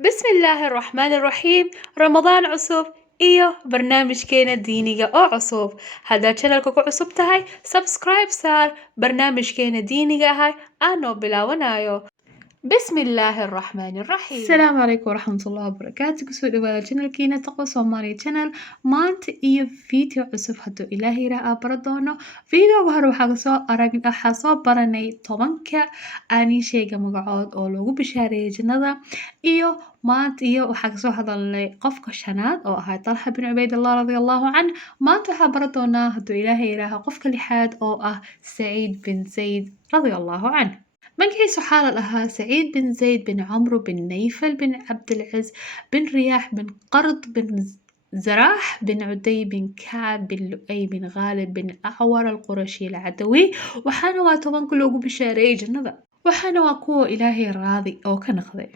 بسم الله الرحمن الرحيم رمضان cusub iyo barnaamijkeena diiniga oo cusub haddaad channelka ku cusub tahay subscribe saar barnaamijkeena diiniga ahay aanoo bilaawanayo بسم الله الرحمن الرحيم السلام عليكم ورحمة الله وبركاته كسو دواada channelkiina taqo Soomaali channel maanta iyo video cusub haduu Ilaahay raa baradoono videoga hore waxaa soo baranay 10ka aan sheega magacood oo lagu bishaareeyay jannada iyo maanta iyo waxaa kasoo hadalnay qofka shanaad oo ahaa Talha bin Ubaydillah radiyallahu anhu maanta waxaa baradoonaa haduu Ilaahay raa qofka lixaad oo ah Saciid bin Zayd radiyallahu anhu magaciisa waxaa la dhahaa Saciid bin Zayd bin Camr bin Nayfal bin Cabdilciz bin Riyaax bin Qard bin Zaraax bin Cuday bin Kacb bin Lu'ay bin Ghalib bin Acwar al-Qurashi al-Cadawi waxaana waa 10 loogu bishaareeyay jannada waxaana waa kuwa Ilaahay raadi oo ka noqday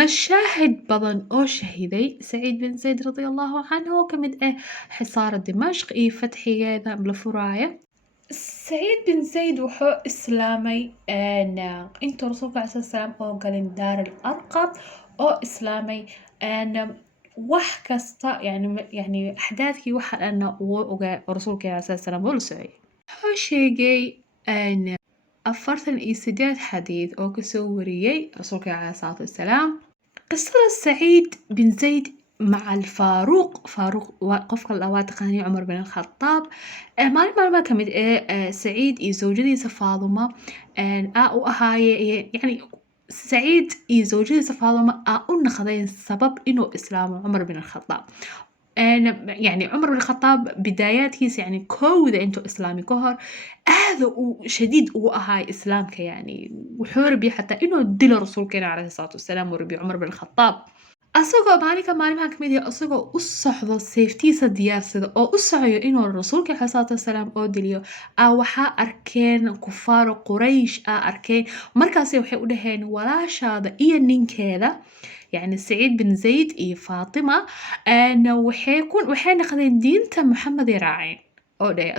mashaahid badan oo shahiday Saciid bin Zayd radiyallahu anhu oo kamid ah xisaar Dimashq iyo fatxigeeda la furaaya سعيد بن زيد وحو إسلامي انتو رسولك عليه السلام oo galin daar الأرقم oo إسلامي wax kasta يعني أحداثكي waxa ana ogaa rasuulka عليه السلام oo la socay wuxuu sheegay 48 xadiid oo kasoo wariyay rasuulka عليه الصلاة والسلام قصة سعيد بن زيد مع الفاروق قفك الأواد قاني عمر بن الخطاب ما كمد سعيد زوجتي فاطمة وهاي يعني سعيد زوجتي فاطمة نخذين سبب إنه إسلام عمر بن الخطاب يعني عمر بن الخطاب بداياتيس يعني كوذا انتو إسلامي كهر هذا شديد وهاي إسلامك يعني وحوربي حتى إنه دل رسول كان عليه الصلاة والسلام وربي عمر بن الخطاب asagoo maalimaha kamid ah asagoo u socdo safetiisa diyaarsada oo u socoyo inuu rasuulka xasaata salaam oo diliyo waxaa arkeen kufaar quraysh arkeen markaas waxay u dhaheen walaashaada iyo ninkeeda يعني سعيد بن زيد iyo Faatima waxay naqdeen diinta Maxamed raaceen oo dhay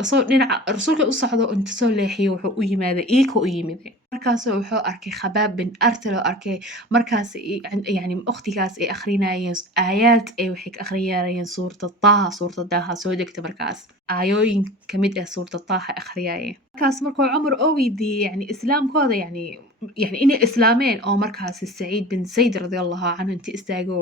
asoo dhinaca rasuulka u socdo inta soo leexiyo wuxuu u yimaaday iika u yimaaday markaas wuxuu arkay Khabaab bin Artal oo arkay markaas yani waqtigaas ay akhrinayeen aayaad ay waxay akhriyayeen suurta Taha soo degtay markaas aayooyin kamid ah suurta Taha akhriyayeen markaas markuu Umar oo weydiiyay yani islaamkooda yani inay islaameen oo markaas Saciid bin Zayd radiyallahu anhu inta istaago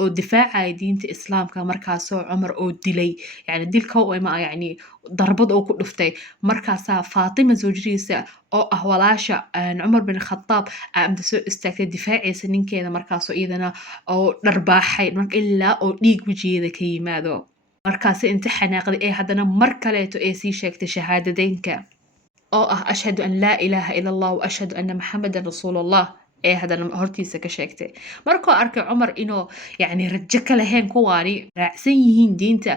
oo difaacay diinta islaamka markaas Umar oo dilay yani dilka oo ma yani darbad oo ku dhuftay markaas Faatima zawjadiisa oo ah walaasha Umar bin Khattab amda soo istaagtay difaacaysa ninkeeda markaas iyadana oo dharbaaxay marka ilaa oo dhiig wajigeeda ka yimaado markaas inta xanaaqday ee hadana mar kaleeto ay sii sheegtay shahaadadeynka oo ah ashhadu an laa ilaaha ila allah wa ashhadu anna muhammadan rasuulullah ee hadana hortiisa ka sheegtay markuu arkay Umar inuu yani rajo ka lahayn kuwaani raacsan yihiin diinta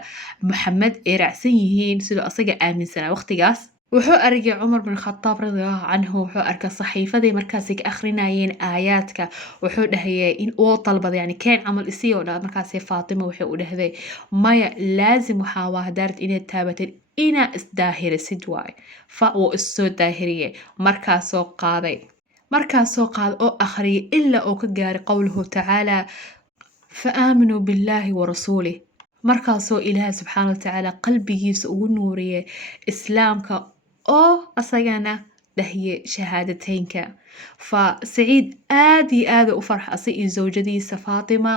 Muhammad ee raacsan yihiin sidoo asaga aaminsanaa waqtigaas wuxuu argay Umar bin Khattab radiyallahu anhu wuxuu arkay saxiifadii markaas ay akhrinayeen aayaadka wuxuu dhahayay in uu talbado yani keen amal isiyo markaas Faatima waxay u dhahday maya laazim waxa waa hadaart inay taabateen ina isdaahirisid waay fa uu isoo daahiriyay markaasoo qaaday oo akhriyay ilaa oo ka gaaray qowluhu tacaala فآمنوا بالله ورسوله markaasoo Ilaahay subxaanahu wa ta'aala qalbigiisa ugu nuuriyay islaamka oo asagana dhahiye shahaadateynka fa Saciid aad iyo aad u farxasay iyo zawjadiisa Faatima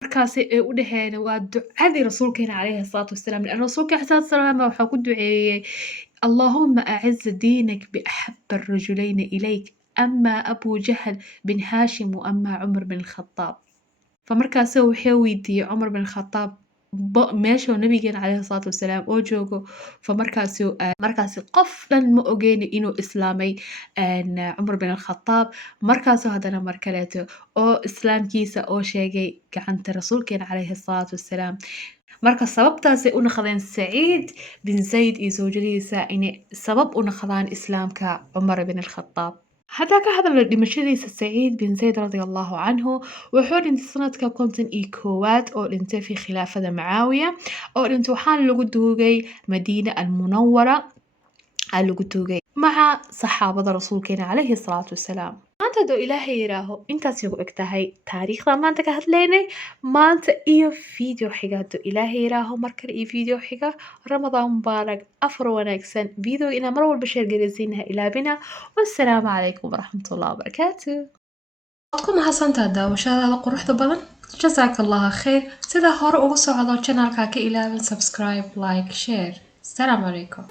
markaas ay u dhaheen waa ducadii rasuulkeena calayhi salaatu wasalaam rasuulka calayhi salaatu wasalaam waxa ku duceeyay اللهم أعز دينك بأحب الرجلين إليك أما أبو جهل بن هاشم وأما عمر بن الخطاب فمركز وحي ويدي عمر بن الخطاب meesha nabigeena calayhi salaatu wasalaam oo joogo markaas qof dhan ma ogeyn inuu islaamay Umar bin al-Khattab markaas hadana mar kaleeto oo islaamkiisa oo sheegay gacanta rasuulkeena calayhi salaatu wasalaam marka sababtaas ay u noqdeen Saciid bin Zayd iyo zawjadiisa inay sabab u noqdaan islaamka Umar bin al-Khattab حتى كهذا dhimashadiisa Saciid bin Zayd radiyallahu anhu wuxuu dhintay sanadka 51 oo dhintay fi khilaafada Muawiya oo dhintay waxaan lagu duugay Madiina al-Munawwara lagu duugay maca saxaabada rasuulkeena calayhi salaatu wasalaam maanta hadduu ilaahay yiraaho intaas igu eg tahay taariikhda maanta ka hadlaynay maanta iyo video xiga hadduu ilaahay yiraaho mar kale iyo video xiga ramadaan mubaarak afar wanaagsan video inaa mar walba sheergaraysiin ha ilaabina wassalaamu calaykum waraxmatullahi wabarakaatu waad ku mahadsantaha daawashadaada quruxda badan jazaaka allaha khayr sida hore ugu socdo channelka ka ilaawin subscribe like share assalaamu calaykum